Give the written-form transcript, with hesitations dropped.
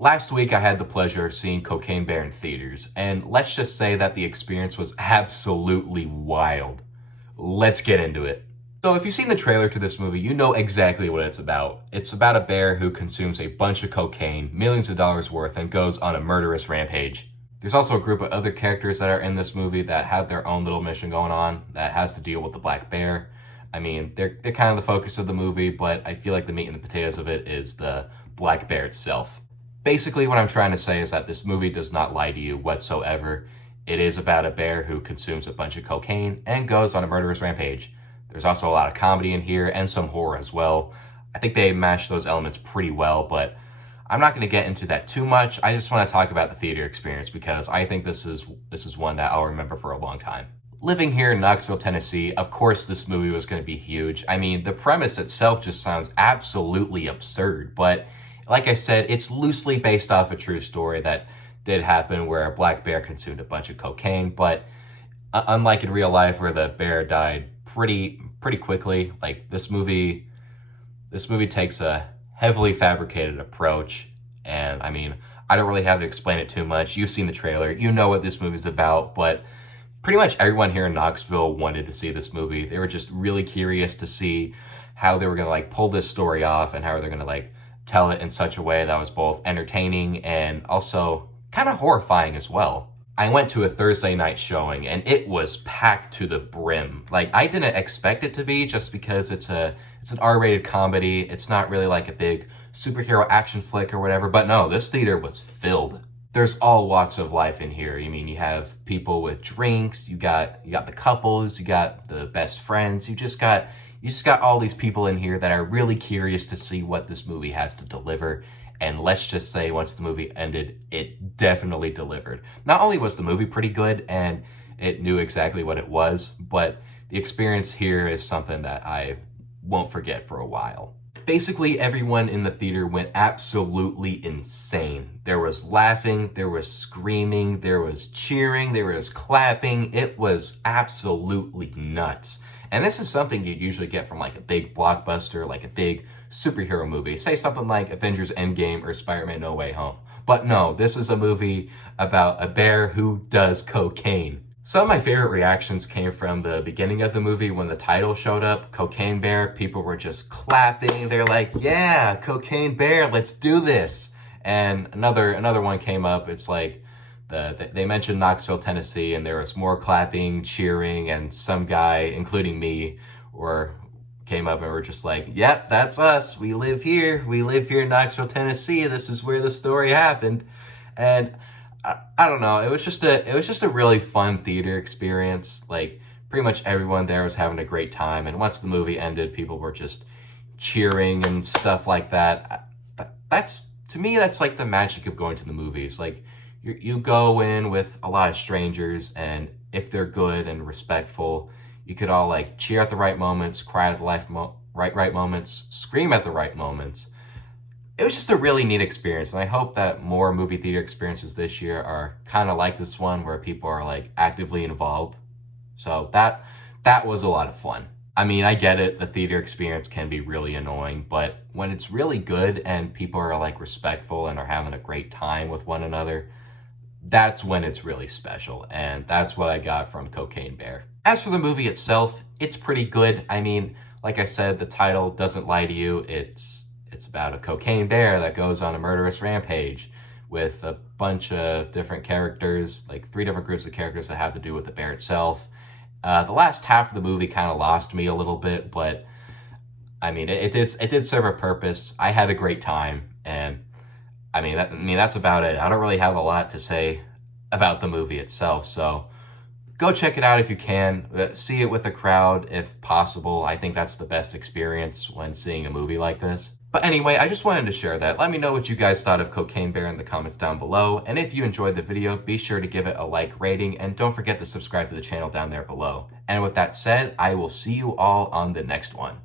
Last week, I had the pleasure of seeing Cocaine Bear in theaters, and let's just say that the experience was absolutely wild. Let's get into it. So, if you've seen the trailer to this movie, you know exactly what it's about. It's about a bear who consumes a bunch of cocaine, millions of dollars worth, and goes on a murderous rampage. There's also a group of other characters that are in this movie that have their own little mission going on that has to deal with the black bear. I mean, they're kind of the focus of the movie, but I feel like the meat and the potatoes of it is the black bear itself. Basically, what I'm trying to say is that this movie does not lie to you whatsoever. It is about a bear who consumes a bunch of cocaine and goes on a murderous rampage. There's also a lot of comedy in here and some horror as well. I think they mashed those elements pretty well, but I'm not going to get into that too much. I just want to talk about the theater experience because I think this is one that I'll remember for a long time. Living here in Knoxville, Tennessee, of course this movie was going to be huge. I mean, the premise itself just sounds absolutely absurd, but like I said, it's loosely based off a true story that did happen where a black bear consumed a bunch of cocaine, but unlike in real life where the bear died pretty quickly, like this movie takes a heavily fabricated approach, and I mean, I don't really have to explain it too much. You've seen the trailer, you know what this movie's about, but pretty much everyone here in Knoxville wanted to see this movie. They were just really curious to see how they were gonna like pull this story off and how they're gonna like tell it in such a way that was both entertaining and also kind of horrifying as well. I went to a Thursday night showing and it was packed to the brim. Like I didn't expect it to be just because it's an R-rated comedy. It's not really like a big superhero action flick or whatever, but no, this theater was filled. There's all walks of life in here. I mean, you have people with drinks, you got the couples, you got the best friends, you just got all these people in here that are really curious to see what this movie has to deliver. And let's just say once the movie ended, it definitely delivered. Not only was the movie pretty good and it knew exactly what it was, but the experience here is something that I won't forget for a while. Basically, everyone in the theater went absolutely insane. There was laughing, there was screaming, there was cheering, there was clapping. It was absolutely nuts. And this is something you'd usually get from like a big blockbuster, like a big superhero movie. Say something like Avengers Endgame or Spider-Man No Way Home. But no, this is a movie about a bear who does cocaine. Some of my favorite reactions came from the beginning of the movie when the title showed up, Cocaine Bear. People were just clapping. They're like, yeah, Cocaine Bear, let's do this. And another one came up. It's like, they mentioned Knoxville, Tennessee, and there was more clapping, cheering, and some guy, including me, came up and were just like, yep, that's us. We live here. We live here in Knoxville, Tennessee. This is where the story happened. And I don't know. It was just a really fun theater experience. Like pretty much everyone there was having a great time. And once the movie ended, people were just cheering and stuff like that. To me, that's like the magic of going to the movies. Like you go in with a lot of strangers, and if they're good and respectful, you could all like cheer at the right moments, cry at the right moments, scream at the right moments. It was just a really neat experience, and I hope that more movie theater experiences this year are kind of like this one where people are like actively involved. So that was a lot of fun. I mean, I get it, the theater experience can be really annoying, but when it's really good and people are like respectful and are having a great time with one another, that's when it's really special, and that's what I got from Cocaine Bear. As for the movie itself, it's pretty good. I mean, like I said, the title doesn't lie to you. It's about a cocaine bear that goes on a murderous rampage with a bunch of different characters, like 3 different groups of characters that have to do with the bear itself. The last half of the movie kind of lost me a little bit, but I mean, it did serve a purpose. I had a great time, and I mean, that's about it. I don't really have a lot to say about the movie itself, so go check it out if you can. See it with a crowd if possible. I think that's the best experience when seeing a movie like this. But anyway, I just wanted to share that. Let me know what you guys thought of Cocaine Bear in the comments down below. And if you enjoyed the video, be sure to give it a like rating, and don't forget to subscribe to the channel down there below. And with that said, I will see you all on the next one.